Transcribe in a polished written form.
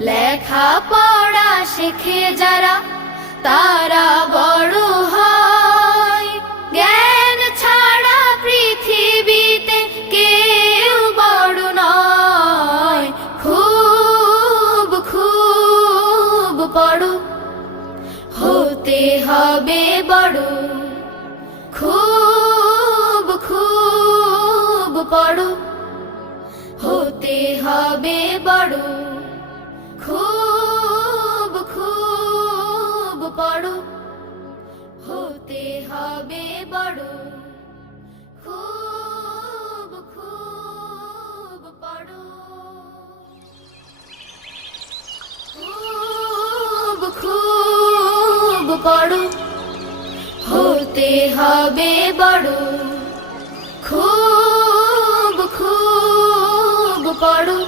লেখা পড়া শেখে যারা তারা বড় হয়। জ্ঞান ছাড়া পৃথিবীতে কেউ বড় নয়। খুব খুব পড়ো, হতে হবে বড়। খুব খুব পড়ো, হতে হবে বড়। খুব খুব পড়ো, হতে হবে বড়। খুব খুব পড়ো, খুব খুব পড়ো, হতে হবে বড়। খুব খুব পড়ো,